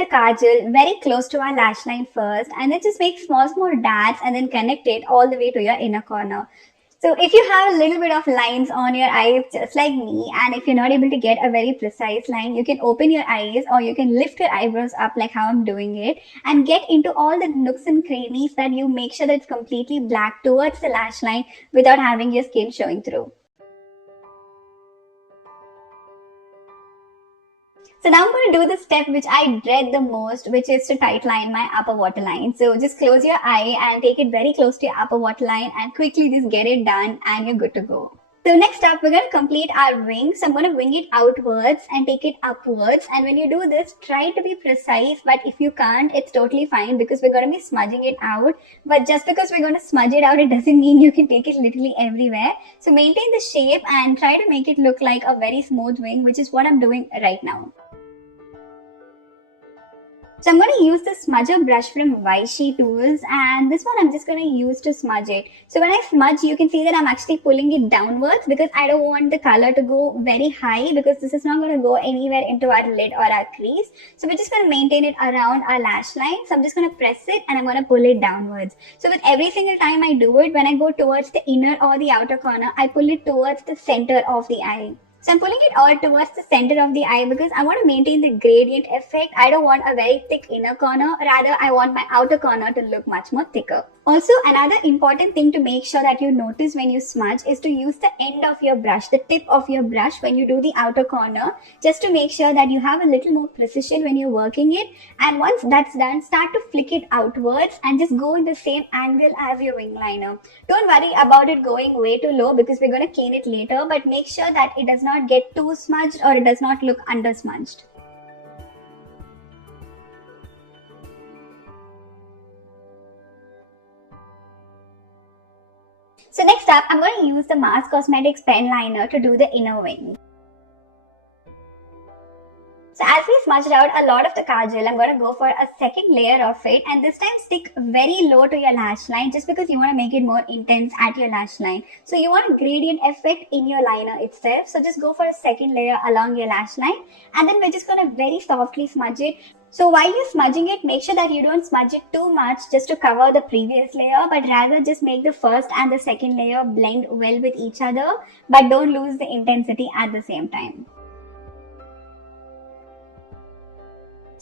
the kajal very close to our lash line first, and then just make small dots and then connect it all the way to your inner corner. So if you have a little bit of lines on your eyes, just like me, and if you're not able to get a very precise line, you can open your eyes or you can lift your eyebrows up like how I'm doing it and get into all the nooks and crannies that you make sure that it's completely black towards the lash line without having your skin showing through. So now I'm going to do the step which I dread the most, which is to tightline my upper waterline. So just close your eye and take it very close to your upper waterline and quickly just get it done and you're good to go. So next up, we're going to complete our wing. So I'm going to wing it outwards and take it upwards. And when you do this, try to be precise. But if you can't, it's totally fine because we're going to be smudging it out. But just because we're going to smudge it out, it doesn't mean you can take it literally everywhere. So maintain the shape and try to make it look like a very smooth wing, which is what I'm doing right now. So I'm going to use the smudger brush from Vichy Tools, and this one I'm just going to use to smudge it. So when I smudge, you can see that I'm actually pulling it downwards because I don't want the color to go very high because this is not going to go anywhere into our lid or our crease. So we're just going to maintain it around our lash line. So I'm just going to press it and I'm going to pull it downwards. So with every single time I do it, when I go towards the inner or the outer corner, I pull it towards the center of the eye. So I'm pulling it all towards the center of the eye because I want to maintain the gradient effect. I don't want a very thick inner corner. Rather, I want my outer corner to look much more thicker. Also, another important thing to make sure that you notice when you smudge is to use the end of your brush, the tip of your brush when you do the outer corner, just to make sure that you have a little more precision when you're working it. And once that's done, start to flick it outwards and just go in the same angle as your wing liner. Don't worry about it going way too low because we're going to clean it later, but make sure that it does not get too smudged or it does not look under smudged. So next up, I'm going to use the Mars Cosmetics pen liner to do the inner wing. So as we smudged out a lot of the kajal, I'm going to go for a second layer of it, and this time stick very low to your lash line just because you want to make it more intense at your lash line. So you want a gradient effect in your liner itself. So just go for a second layer along your lash line, and then we're just going to very softly smudge it. So while you're smudging it, make sure that you don't smudge it too much just to cover the previous layer, but rather just make the first and the second layer blend well with each other, but don't lose the intensity at the same time.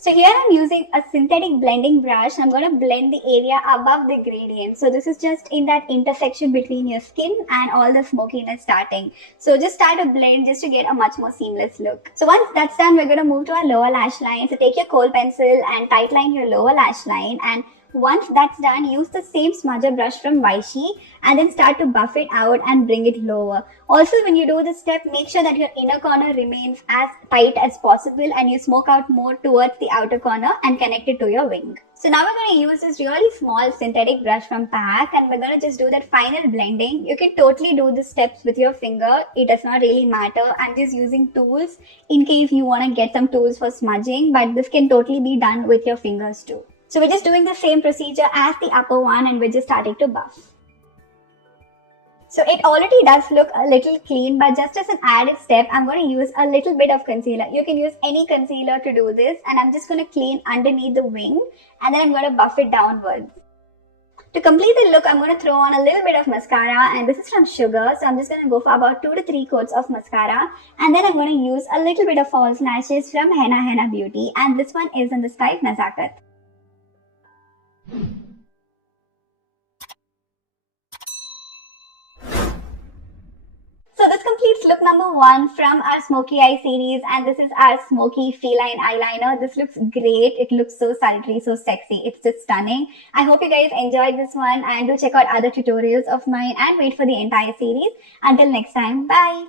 So here I'm using a synthetic blending brush. I'm going to blend the area above the gradient. So this is just in that intersection between your skin and all the smokiness starting. So just start to blend just to get a much more seamless look. So once that's done, we're going to move to our lower lash line. So take your kohl pencil and tightline your lower lash line, and once that's done, use the same smudger brush from Vichy and then start to buff it out and bring it lower. Also, when you do this step, make sure that your inner corner remains as tight as possible and you smoke out more towards the outer corner and connect it to your wing. So now we're going to use this really small synthetic brush from PAC and we're going to just do that final blending. You can totally do the steps with your finger. It does not really matter. I'm just using tools in case you want to get some tools for smudging, but this can totally be done with your fingers too. So we're just doing the same procedure as the upper one and we're just starting to buff. So it already does look a little clean, but just as an added step, I'm going to use a little bit of concealer. You can use any concealer to do this, and I'm just going to clean underneath the wing and then I'm going to buff it downwards. To complete the look, I'm going to throw on a little bit of mascara, and this is from Sugar. So I'm just going to go for about 2 to 3 coats of mascara, and then I'm going to use a little bit of false lashes from Henna Beauty, and this one is in the style Nazakat. So this completes look number 1 from our smoky eye series, and this is our smoky feline eyeliner. This looks great. It looks so sultry, so sexy. It's just stunning. I hope you guys enjoyed this one, and do check out other tutorials of mine and wait for the entire series. Until next time, bye.